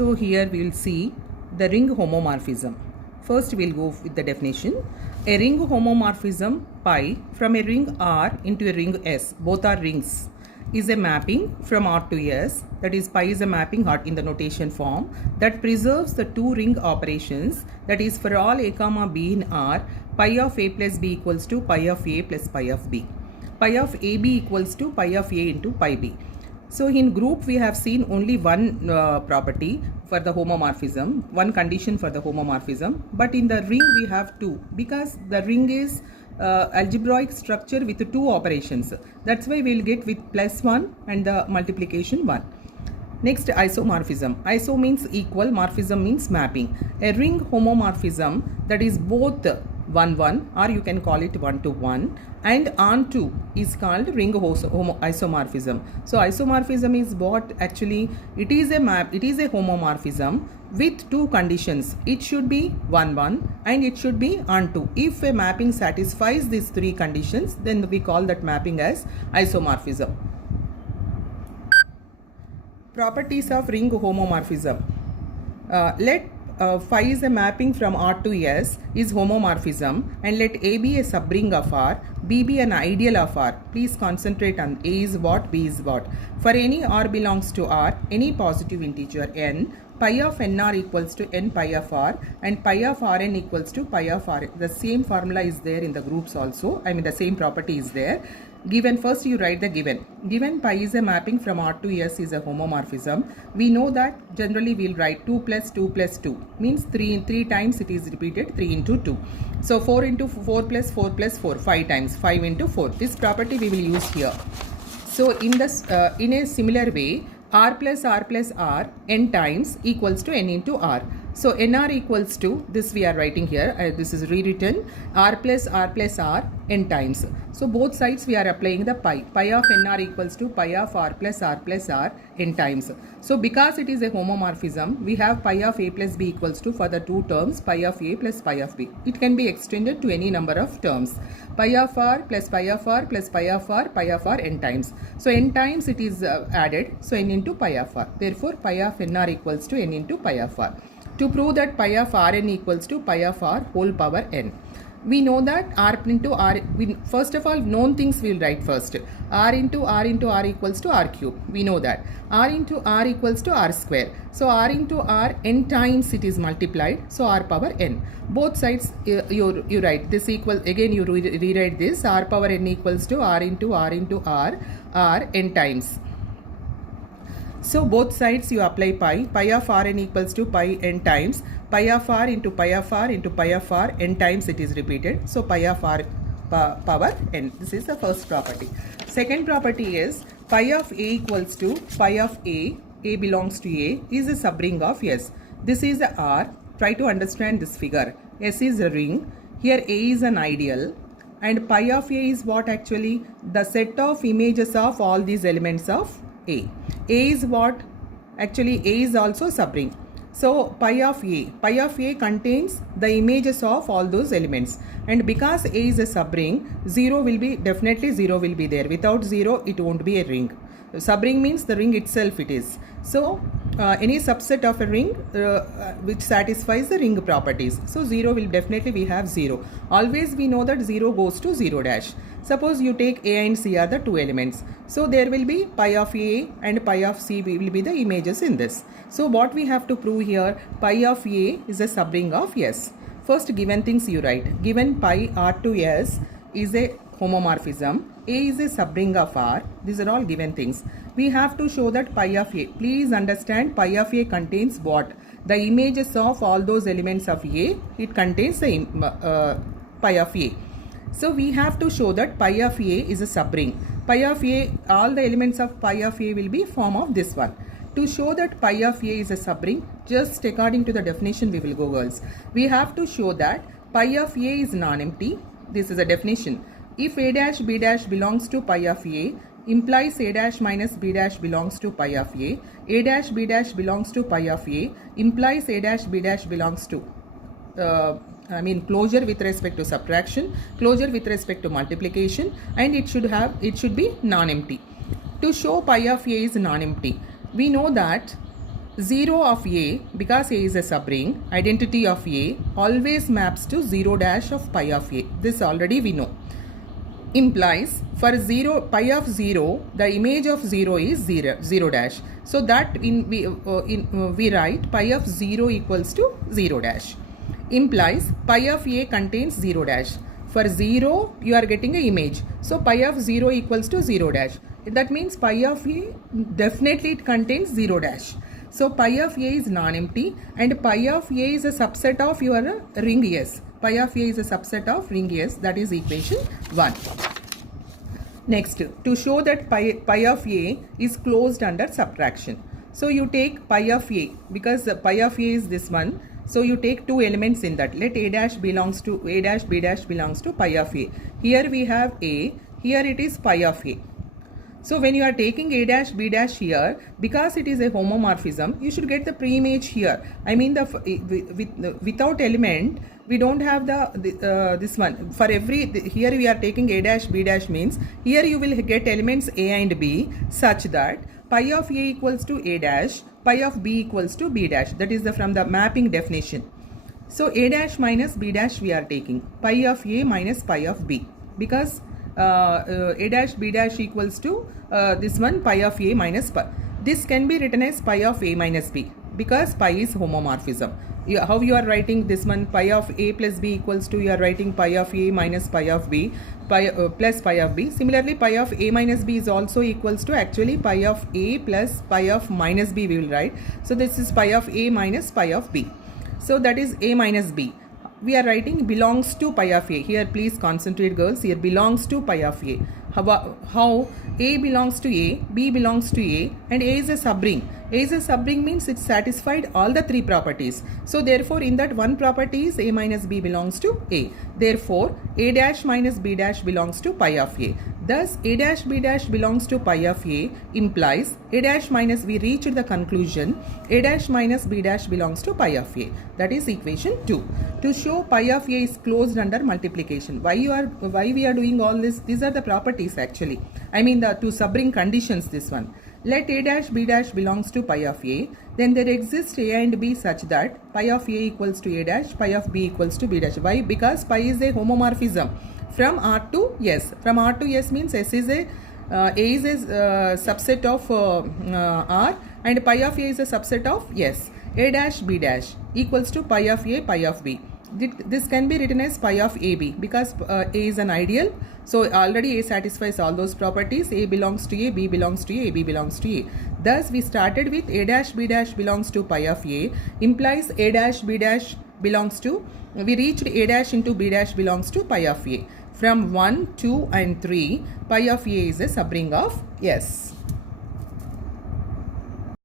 So here we will see the ring homomorphism. First we will go with the definition. A ring homomorphism pi from a ring R into a ring S, both are rings, is a mapping from R to S, that is pi is a mapping in the notation form that preserves the two ring operations, that is for all a comma b in R, pi of a plus b equals to pi of a plus pi of b. Pi of ab equals to pi of a into pi b. So in group we have seen only one property for the homomorphism, one condition for the homomorphism, but in the ring we have two, because the ring is algebraic structure with two operations. That's why we will get with plus 1 and the multiplication 1. Next, isomorphism. Iso means equal, morphism means mapping. A ring homomorphism, that is both 1 1 or you can call it 1 to 1 and onto is called ring isomorphism. So isomorphism is what actually it is a homomorphism with two conditions. It should be 1 1 and it should be onto. If a mapping satisfies these three conditions, then we call that mapping as isomorphism. Properties of ring homomorphism. Let phi is a mapping from R to S is homomorphism, and let A be a subring of R, B be an ideal of R. Please concentrate on A is what, B is what. For any R belongs to R, any positive integer n, pi of nr equals to n pi of r and pi of rn equals to pi of r. The same formula is there in the groups also. The same property is there. Given, first you write the given. Given pi is a mapping from R to S is a homomorphism. We know that generally we will write 2 plus 2 plus 2 means 3 times it is repeated, 3 into 2. So 4 into 4 plus 4 plus 4, 5 times, 5 into 4. This property we will use here. So in this in a similar way, r plus r n times equals to n into r. So nr equals to, this we are writing here, this is rewritten, r plus r n times. So both sides we are applying the pi. Pi of nr equals to pi of r n times. So because it is a homomorphism, we have pi of a plus b equals to, for the two terms, pi of a plus pi of b. It can be extended to any number of terms. Pi of r plus pi of r plus pi of r n times. So n times it is added, so n into pi of r. Therefore pi of nr equals to n into pi of r. To prove that pi of rn equals to pi of r whole power n. We know that r into r, first of all known things we will write first. R into r equals to r cube. We know that. R into r equals to r square. So r into r n times it is multiplied. So r power n. Both sides you write this equal, again you rewrite this, r power n equals to r into r n times. So both sides you apply pi. Pi of rn equals to pi n times. Pi of r into pi of r into pi of r n times it is repeated. So pi of r power n. This is the first property. Second property is pi of a equals to pi of a belongs to a, is a subring of S. This is a R. Try to understand this figure. S is a ring. Here a is an ideal. And pi of a is what actually? The set of images of all these elements of A. A is what? Actually A is also subring. So pi of A contains the images of all those elements, and because A is a subring, definitely 0 will be there. Without 0 it won't be a ring. Subring means the ring itself it is. So any subset of a ring which satisfies the ring properties. So 0 will definitely, we have 0. Always we know that 0 goes to 0 dash. Suppose you take A and C are the two elements. So there will be pi of A and pi of C will be the images in this. So what we have to prove here, pi of A is a subring of S. First given things you write. Given pi R to S is a homomorphism. A is a subring of R. These are all given things. We have to show that pi of A. Please understand, pi of A contains what? The images of all those elements of A. It contains the pi of A. So we have to show that pi of A is a subring. Pi of A, all the elements of pi of A will be form of this one. To show that pi of A is a subring, just according to the definition we will go, girls. We have to show that pi of A is non-empty. This is a definition. If A dash B dash belongs to pi of A, implies A dash minus B dash belongs to pi of A dash B dash belongs to pi of A, implies A dash B dash belongs to closure with respect to subtraction, closure with respect to multiplication, and it should be non-empty. To show pi of A is non-empty, we know that 0 of A, because A is a subring, identity of A always maps to 0 dash of pi of A. This already we know. Implies for 0 pi of 0, the image of 0 is 0 dash. So that we write pi of 0 equals to 0 dash. Implies pi of A contains 0 dash. For 0 you are getting an image. So pi of 0 equals to 0 dash. That means pi of A definitely it contains 0 dash. So pi of A is non-empty and pi of A is a subset of your ring S. Pi of A is a subset of ring S. That is equation 1. Next, to show that pi of A is closed under subtraction. So you take pi of A, because pi of A is this one. So you take two elements in that. Let A dash belongs to A dash, B dash belongs to pi of A. Here we have A, here it is pi of A. So when you are taking A dash, B dash here, because it is a homomorphism, you should get the pre-image here. I mean without element, we don't have this one. For every, here we are taking A dash, B dash means, here you will get elements A and B such that pi of A equals to A dash, pi of B equals to B dash. That is from the mapping definition. So A dash minus B dash we are taking, pi of A minus pi of B, because A dash B dash equals to this one pi of A minus pi. This can be written as pi of A minus B, because pi is homomorphism. How you are writing this one, pi of A plus B equals to, you are writing pi of A minus pi of B, plus pi of B. Similarly, pi of A minus B is also equals to actually pi of A plus pi of minus B we will write. So this is pi of A minus pi of B. So that is A minus B. We are writing belongs to pi of A. Here please concentrate girls, here belongs to pi of A. How A belongs to A, B belongs to A, and A is a subring. A is a subring means it satisfied all the three properties. So therefore in that one property is A minus B belongs to A. Therefore A dash minus B dash belongs to pi of A. Thus A dash B dash belongs to pi of A implies A dash minus, we reached the conclusion, A dash minus B dash belongs to pi of A. That is equation 2. To show pi of A is closed under multiplication. Why we are doing all this? These are the properties actually. I mean the two subring conditions, this one. Let A dash B dash belongs to pi of A, then there exists A and B such that pi of A equals to A dash, pi of B equals to B dash. Why? Because pi is a homomorphism from R to S. From R to S means S is a is a subset of R, and pi of A is a subset of S. A dash B dash equals to pi of A, pi of B. This can be written as pi of AB, because A is an ideal. So already A satisfies all those properties. A belongs to A, B belongs to A, B belongs to A. Thus we started with A dash B dash belongs to pi of A implies A dash B dash belongs to, we reached A dash into B dash belongs to pi of A. From 1, 2 and 3, pi of A is a subring of S.